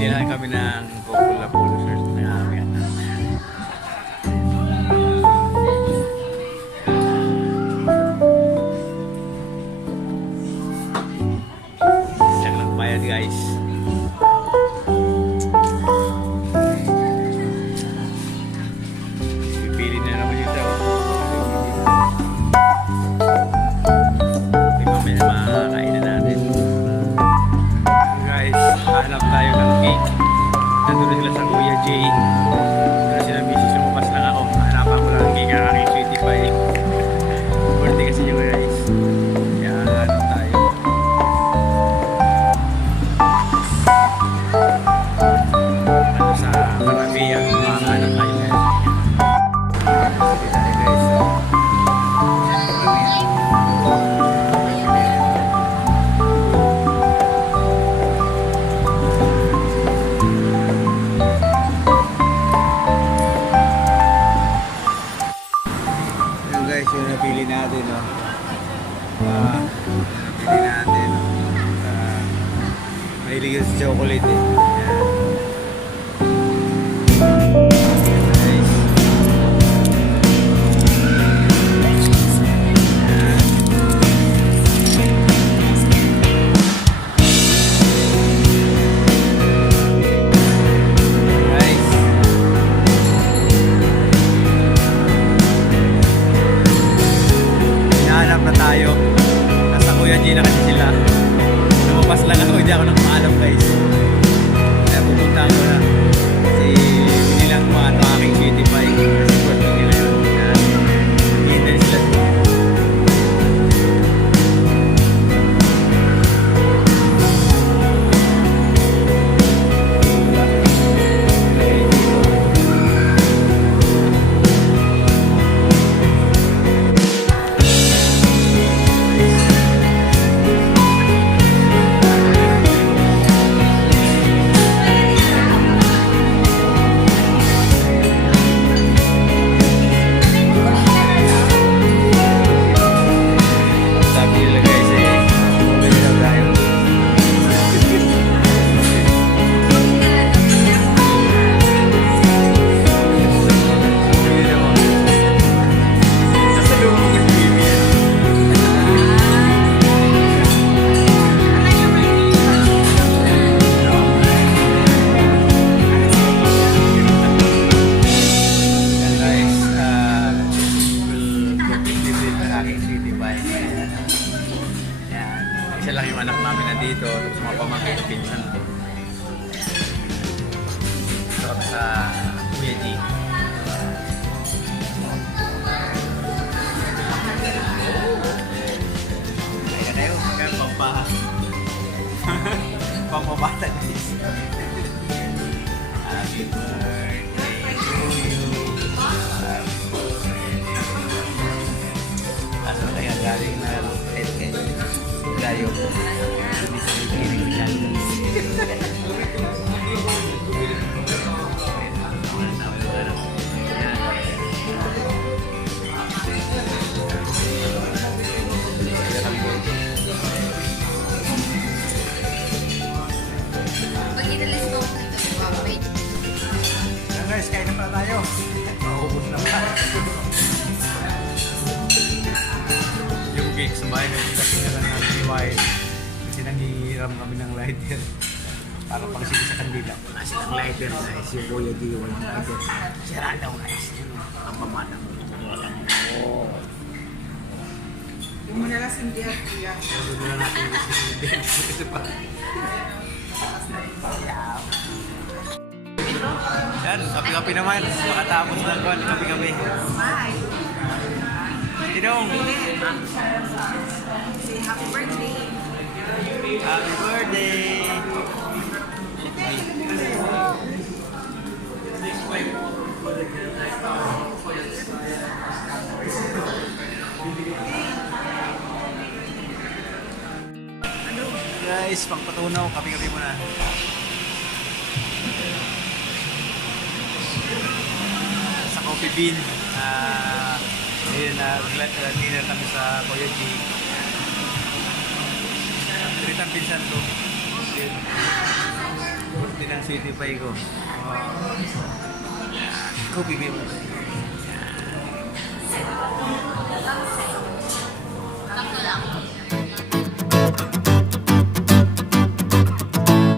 Binilan kami ng Coca-Cola shirt na amin. Diyan lang bayad guys. Pipili na naman dito. Hindi kami na makakain na natin. Guys, hanap tayo ng cake. Nandun sila sa Kuya Jay. Pero sila misis, lumabas lang ako. Hanapan ko lang ng cake ang aking sweetie pie. Birthday kasi yung guys. Kaya hanap tayo. Ano sa Marabia. Hanap tayo guys. Sige tayo guys. Ayan guys, yung napili natin, no? Napili natin, no? Mahilig yun sa chocolate, eh. Ayan. Guys. Guys. Hinahanap na tayo. Nasa Kuya G na kasi sila. Lumabas lang ako, hindi ako nakapaalam guys. Kaya pupunta ko na. Kasi binilang ko ano aking sweetie pie. Kasi birthday nila yun. Kaya hihintay sila. Sabi nila guys eh, bumili daw tayo. Bumili daw ako. Nasa loob ng TV yan. Yan guys, we'll get delivery ng aking sweetie pie. Yan. Isa lang yung anak namin nandito, tapos mga pamangkin ko, pinsan ko. So, sa Kuya G. Kaya na kayo, kaya pampabata guys. Happy birthday to you. Kaso na kaya galing na layo po. Hindi sa beginning yan. Yan guys, kain na pala tayo. Maubos na pa. Yung cake sa bahay, kasi na lang natin iwain. Kasi nangihiram kami ng lighter. Para pang sige sa kandila. Wala silang lighter guys. Yung Kuya G, walang lighter. Sira daw guys. Ang pamana mo. Oh. Yung manalasing diyan, kuya. Sabi na natin yung kasi pa. Yan, kapi-kapi naman. Makatapos ng kwan, kapi-kapi. Bye. Tinong! Say happy birthday. Happy birthday! Guys, pangpatunaw, kapi-kapi muna. Sa coffee bean. Dinner kami sa Kuya G. Treat ang pinsan ko. Birthday ng sweetie pie ko. Ikaw, bibigyan mo.